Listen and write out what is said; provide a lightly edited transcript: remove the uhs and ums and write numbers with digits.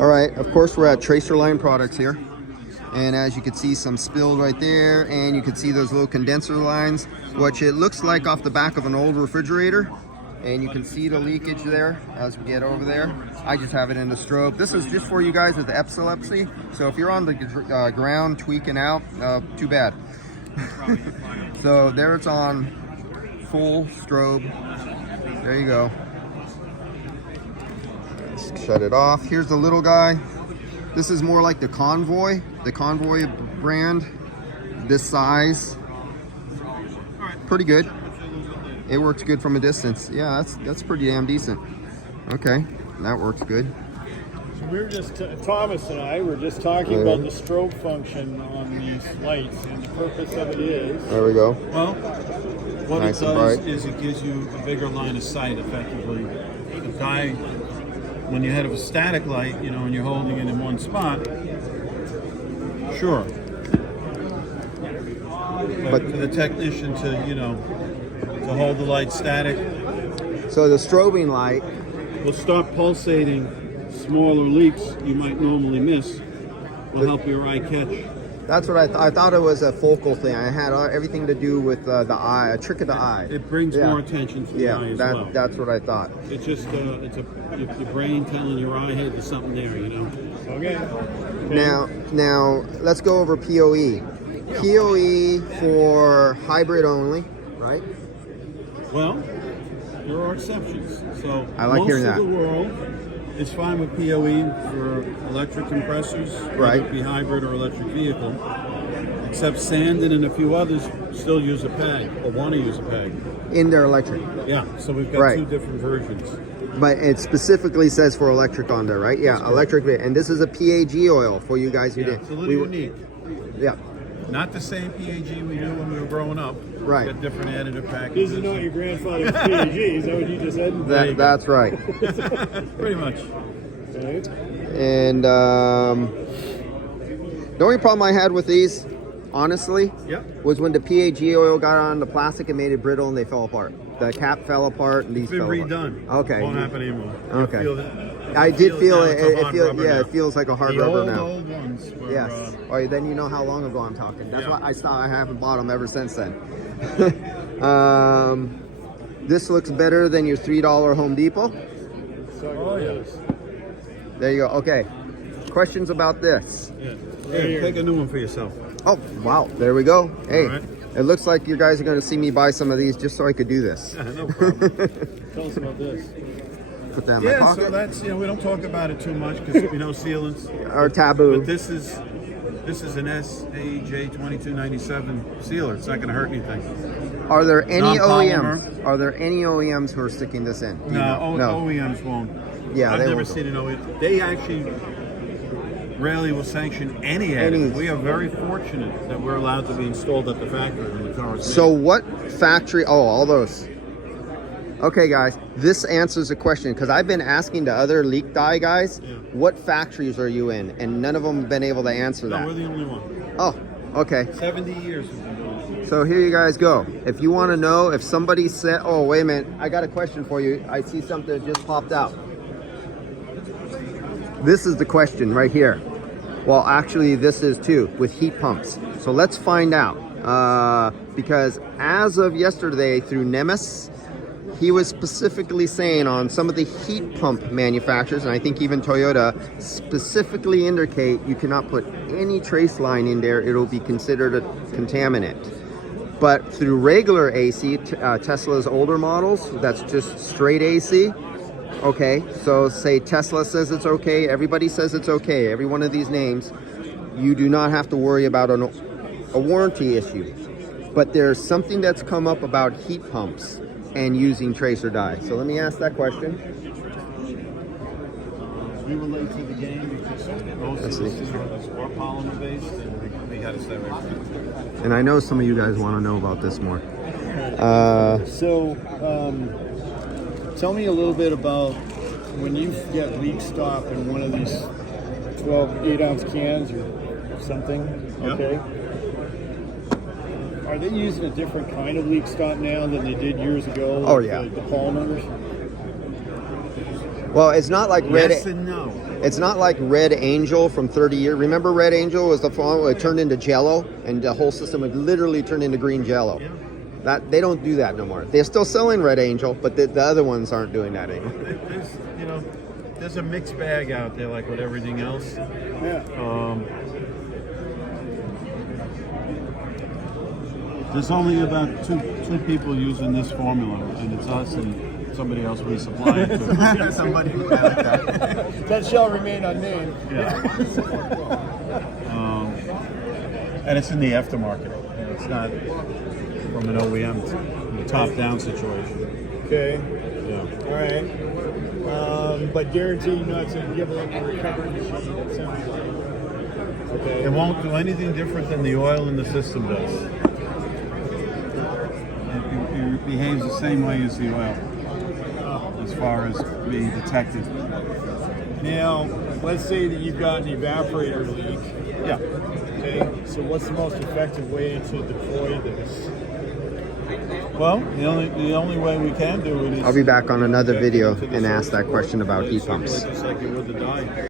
All right, of course we're at Tracer Line Products here. And as you can see, some spilled right there, and you can see those little condenser lines, which it looks like off the back of an old refrigerator. And you can see the leakage there as we get over there. I just have it in the strobe. This is just for you guys with the epilepsy. So if you're on the ground tweaking out, too bad. So there it's on full strobe. There you go. Let's shut it off. Here's the little guy. This is more like the Convoy brand. This size. Pretty good. It works good from a distance. Yeah, that's pretty damn decent. Okay, that works good. So we were just, Thomas and I were just talking about the strobe function on these lights, and the purpose of it is... There we go. Well, what nice it does is it gives you a bigger line of sight, effectively. The guy, when you have a static light, you know, and you're holding it in one spot, sure. But for the technician to, you know, to hold the light static. So the strobing light will stop pulsating smaller leaks you might normally miss. Will help your eye catch. That's what I thought it was a focal thing. I had everything to do with the eye, a trick of the eye. It brings more attention to the eye as well. That's what I thought. It's just your brain telling your eye, hey, there's something there, you know. Okay. Now let's go over PoE. PoE for hybrid only, right? Well, there are exceptions. So I like hearing that. Most of the world is fine with PoE for electric compressors, right? Whether it be hybrid or electric vehicle. Except Sandon and a few others still use a PAG or want to use a PAG in their electric. Yeah, so we've got two different versions. But it specifically says for electric on there, right? Yeah, electric. And this is a PAG oil for you guys who did. It's a little unique. Yeah. Not the same PAG we knew when we were growing up. Right. Got different additive packages. This is not your grandfather's PAG. Is that what you just said? That's right. Pretty much. Okay. And the only problem I had with these, honestly, was when the PAG oil got on the plastic, it made it brittle and they fell apart. The cap fell apart and these fell apart. It's been redone. Okay. Won't happen anymore. Okay. I did feel it. It feels like a hard rubber now. The old ones were, yes. Oh, then you know how long ago I'm talking. That's why I haven't bought them ever since then. This looks better than your $3 Home Depot. Oh yes. There you go. Okay. Questions about this? Yeah. Here, take a new one for yourself. Oh wow! There we go. Hey, it looks like you guys are going to see me buy some of these just so I could do this. No problem. Tell us about this. Put that in my pocket. So that's, we don't talk about it too much because sealants are taboo. But this is an SAJ2297 sealer. It's not going to hurt anything. Are there any OEMs? Are there any OEMs who are sticking this in? No, OEMs won't. Yeah, I've never seen an OEM. They actually rarely will sanction any additive. We are very fortunate that we're allowed to be installed at the factory when the car is made. So what factory? Oh, all those. Okay, guys, this answers the question because I've been asking the other leak dye guys, what factories are you in? And none of them have been able to answer that. No, we're the only one. Oh, okay. 70 years we've been doing it. So here you guys go. If you want to know if somebody said, oh, wait a minute, I got a question for you. I see something that just popped out. This is the question right here. Well, actually, this is too, with heat pumps. So let's find out. Because as of yesterday, through Nemes, he was specifically saying on some of the heat pump manufacturers, and I think even Toyota, specifically indicate you cannot put any trace line in there. It'll be considered a contaminant. But through regular AC, Tesla's older models, that's just straight AC. Okay, so say Tesla says it's okay, everybody says it's okay, every one of these names, you do not have to worry about a warranty issue. But there's something that's come up about heat pumps and using tracer dye. So let me ask that question. We relate to the game because most of this is polymer based and we had to stay away from it. And I know some of you guys want to know about this more. Tell me a little bit about when you get leak stop in one of these 8-ounce cans or something, okay? Are they using a different kind of leak stop now than they did years ago? Oh, yeah. The polymers? Well, it's not like red. Yes and no. It's not like Red Angel from 30 years. Remember Red Angel was the phone where it turned into Jello, and the whole system would literally turn into green Jello. Yeah. That they don't do that no more. They're still selling Red Angel, but the other ones aren't doing that anymore. There's, you know, there's a mixed bag out there, like with everything else. Yeah. There's only about two people using this formula, and it's us and somebody else we supply it to. Somebody like that. That shall remain unnamed. Yeah. And it's in the aftermarket. You know, it's not from an OEM top-down situation. Okay. Yeah. All right. But guaranteed not to give away the recovery machine. It sounds like. Okay. It won't do anything different than the oil in the system does. It behaves the same way as the oil, as far as being detected. Now, let's say that you've got an evaporator leak. Yeah. Okay. So, what's the most effective way to deploy this? Well, the only way we can do it is. I'll be back on another video to the and ask that source question about code, heat pumps. just like you would the dye.